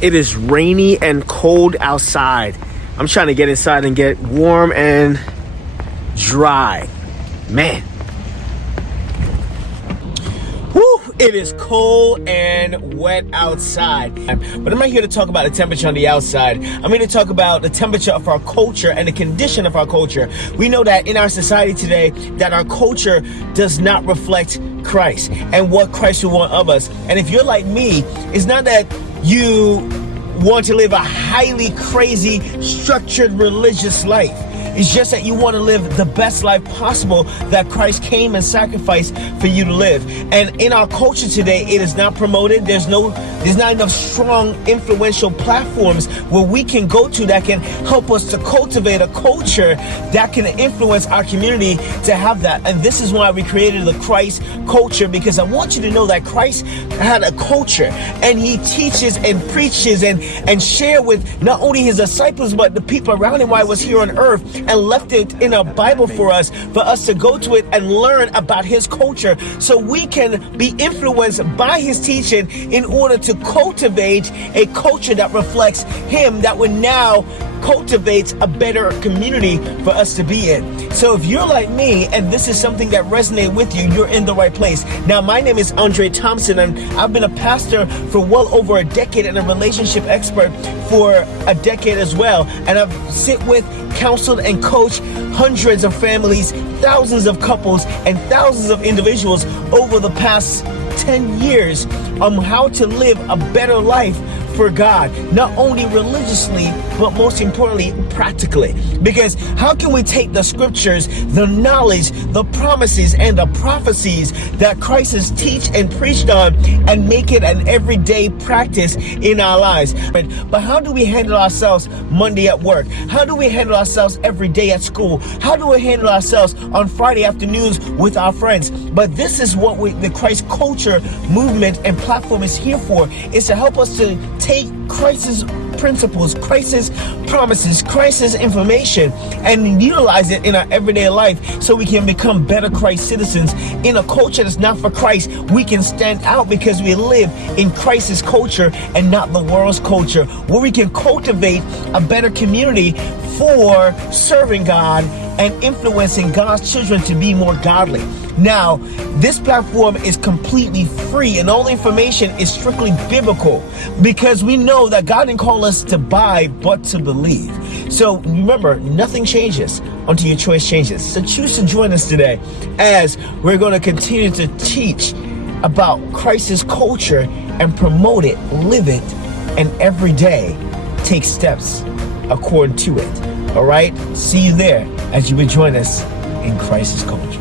It is rainy and cold outside. I'm trying to get inside and get warm and dry. Man. Woo, it is cold and wet outside. But I'm not here to talk about the temperature on the outside. I'm here to talk about the temperature of our culture and the condition of our culture. We know that in our society today, that our culture does not reflect Christ and what Christ would want of us. And if you're like me, it's not that you want to live a highly crazy, structured religious life. It's just that you want to live the best life possible that Christ came and sacrificed for you to live. And in our culture today, it is not promoted. There's not enough strong, influential platforms where we can go to that can help us to cultivate a culture that can influence our community to have that. And this is why we created the Christ culture, because I want you to know that Christ had a culture, and he teaches and preaches and share with not only his disciples, but the people around him while he was here on earth, and left it in a Bible for us to go to it and learn about his culture so we can be influenced by his teaching in order to cultivate a culture that reflects him, that would now cultivate a better community for us to be in. So if you're like me and this is something that resonates with you, you're in the right place. Now, my name is Andre Thompson, and I've been a pastor for well over a decade and a relationship expert for a decade as well. And I've sit with, counseled, and coached hundreds of families, thousands of couples, and thousands of individuals over the past 10 years on how to live a better life for God, not only religiously, but most importantly, practically. Because how can we take the scriptures, the knowledge, the promises, and the prophecies that Christ has teach and preached on and make it an everyday practice in our lives? But how do we handle ourselves Monday at work? How do we handle ourselves every day at school? How do we handle ourselves on Friday afternoons with our friends? But this is what the Christ culture movement and platform is here for. It's to help us to take Christ's principles, Christ's promises, Christ's information, and utilize it in our everyday life so we can become better Christ citizens. In a culture that's not for Christ, we can stand out because we live in Christ's culture and not the world's culture, where we can cultivate a better community for serving God and influencing God's children to be more godly. Now, this platform is completely free, and all the information is strictly biblical, because we know that God didn't call us to buy, but to believe. So remember, nothing changes until your choice changes. So choose to join us today as we're going to continue to teach about Christ's culture and promote it, live it, and every day take steps according to it. All right? See you there as you will join us in Christ's culture.